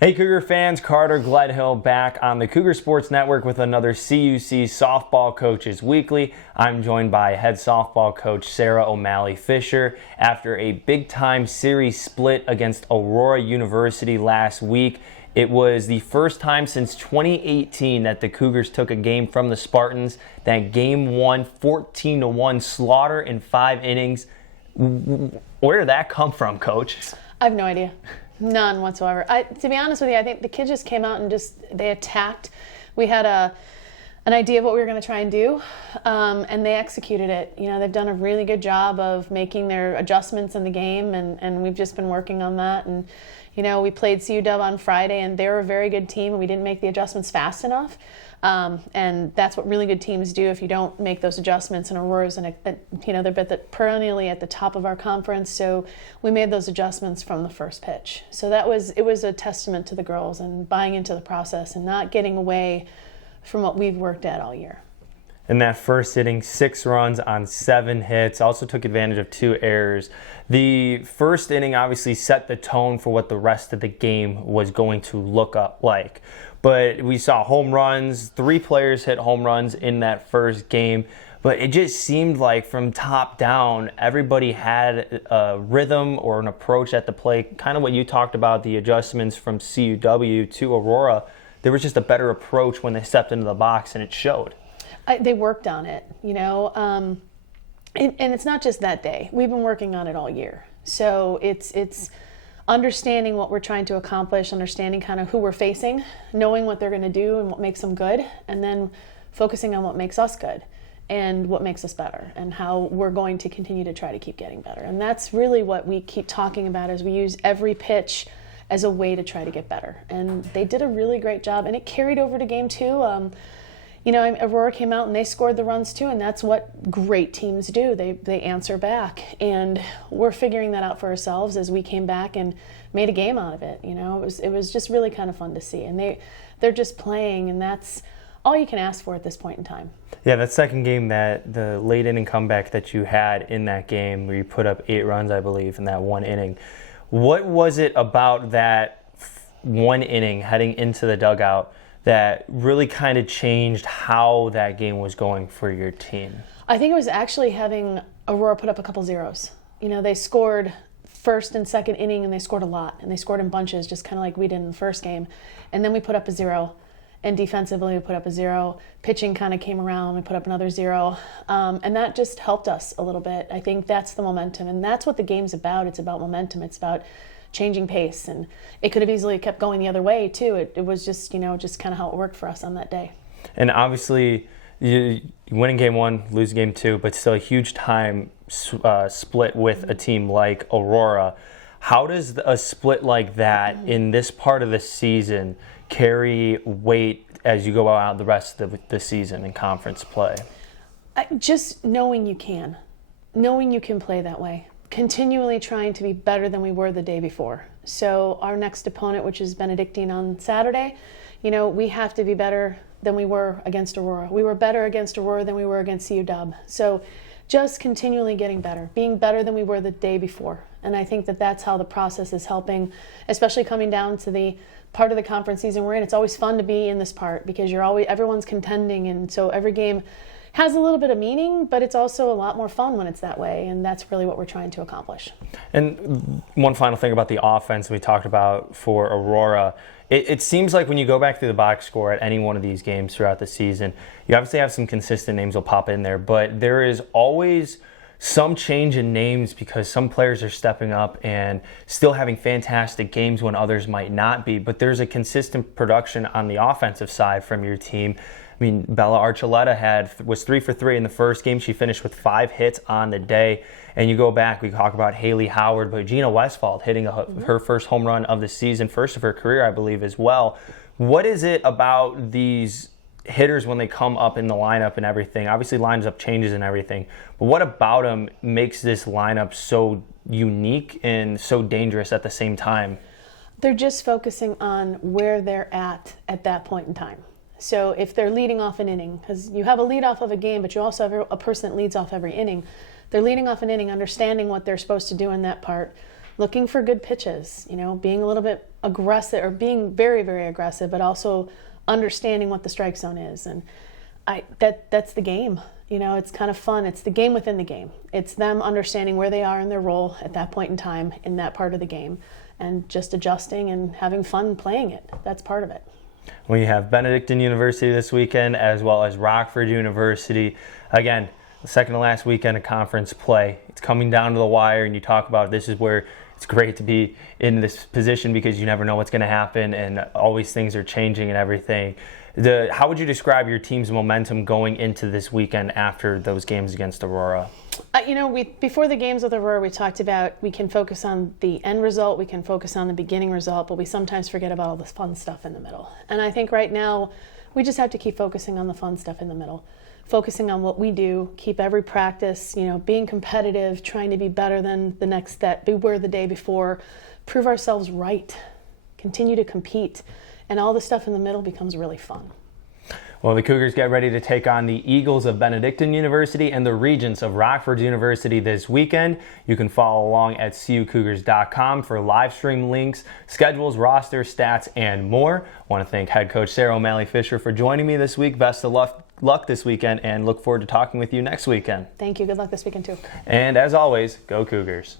Hey Cougar fans, Carter Gledhill back on the Cougar Sports Network with another CUC Softball Coaches Weekly. I'm joined by head softball coach Sarah O'Malley-Fisher. After a big-time series split against Aurora University last week, it was the first time since 2018 that the Cougars took a game from the Spartans. That game won 14-1 slaughter in 5 innings. Where did that come from, Coach? I have no idea. None whatsoever. To be honest with you, I think the kids just came out and they attacked. We had an idea of what we were going to try and do, and they executed it. You know, they've done a really good job of making their adjustments in the game, and we've just been working on that. And, you know, we played CUC on Friday, and they were a very good team, and we didn't make the adjustments fast enough. And that's what really good teams do if you don't make those adjustments. And Aurora's, they're perennially at the top of our conference, so we made those adjustments from the first pitch. So it was a testament to the girls and buying into the process and not getting away from what we've worked at all year. In that first inning, 6 runs on 7 hits, also took advantage of 2 errors. The first inning obviously set the tone for what the rest of the game was going to look like. But we saw home runs, 3 players hit home runs in that first game. But it just seemed like from top down, everybody had a rhythm or an approach at the plate, kind of what you talked about, the adjustments from CUW to Aurora. There was just a better approach when they stepped into the box, and it showed. They worked on it, you know, and it's not just that day. We've been working on it all year. So it's understanding what we're trying to accomplish, understanding kind of who we're facing, knowing what they're going to do and what makes them good, and then focusing on what makes us good and what makes us better and how we're going to continue to try to keep getting better. And that's really what we keep talking about, is we use every pitch as a way to try to get better. And they did a really great job, and it carried over to game 2. Aurora came out and they scored the runs too, and that's what great teams do. They answer back, and we're figuring that out for ourselves as we came back and made a game out of it. You know, it was just really kind of fun to see, and they're just playing, and that's all you can ask for at this point in time. Yeah, that second game, that the late inning comeback that you had in that game where you put up 8 runs, I believe, in that one inning. What was it about that one inning heading into the dugout that really kind of changed how that game was going for your team? I think it was actually having Aurora put up a couple zeros. You know, they scored first and second inning, and they scored a lot, and they scored in bunches, just kind of like we did in the first game. And then we put up a 0, and defensively we put up a 0. Pitching kind of came around, we put up another 0, and that just helped us a little bit. I think that's the momentum, and that's what the game's about. It's about momentum. It's about changing pace, and it could have easily kept going the other way too. It was just, just kind of how it worked for us on that day. And obviously, you win in game 1, lose game 2, but still a huge time split with a team like Aurora. How does a split like that in this part of the season carry weight as you go out the rest of the season in conference play? Just knowing you can play that way. Continually trying to be better than we were the day before. So our next opponent, which is Benedictine on Saturday, we have to be better than we were against Aurora. We were better against Aurora than we were against CUW. So just continually getting better, being better than we were the day before. And I think that that's how the process is helping, especially coming down to the part of the conference season we're in. It's always fun to be in this part because everyone's contending, and so every game has a little bit of meaning, but it's also a lot more fun when it's that way, and that's really what we're trying to accomplish. And one final thing about the offense we talked about for Aurora. It seems like when you go back through the box score at any one of these games throughout the season, you obviously have some consistent names will pop in there, but there is always some change in names because some players are stepping up and still having fantastic games when others might not be. But there's a consistent production on the offensive side from your team. I mean, Bella Archuleta was 3 for 3 in the first game. She finished with 5 hits on the day. And you go back, we talk about Haley Howard, but Gina Westfall hitting her first home run of the season, first of her career, I believe, as well. What is it about these hitters when they come up in the lineup and everything? Obviously, lineup changes and everything. But what about them makes this lineup so unique and so dangerous at the same time? They're just focusing on where they're at that point in time. So if they're leading off an inning, because you have a lead off of a game, but you also have a person that leads off every inning. They're leading off an inning, understanding what they're supposed to do in that part, looking for good pitches, being a little bit aggressive, or being very, very aggressive, but also understanding what the strike zone is. And that's the game. It's kind of fun. It's the game within the game. It's them understanding where they are in their role at that point in time in that part of the game, and just adjusting and having fun playing it. That's part of it. We have Benedictine University this weekend, as well as Rockford University. Again, the second to last weekend of conference play. It's coming down to the wire, and you talk about this is where it's great to be in this position, because you never know what's going to happen, and always things are changing and everything. How would you describe your team's momentum going into this weekend after those games against Aurora? Before the games with Aurora, we talked about we can focus on the end result, we can focus on the beginning result, but we sometimes forget about all the fun stuff in the middle. And I think right now we just have to keep focusing on the fun stuff in the middle, focusing on what we do, keep every practice, being competitive, trying to be better than the next that we were the day before, prove ourselves right, continue to compete, and all the stuff in the middle becomes really fun. Well, the Cougars get ready to take on the Eagles of Benedictine University and the Regents of Rockford University this weekend. You can follow along at CUCougars.com for live stream links, schedules, roster, stats, and more. I want to thank head coach Sarah O'Malley-Fisher for joining me this week. Best of luck this weekend, and look forward to talking with you next weekend. Thank you. Good luck this weekend, too. And as always, go Cougars.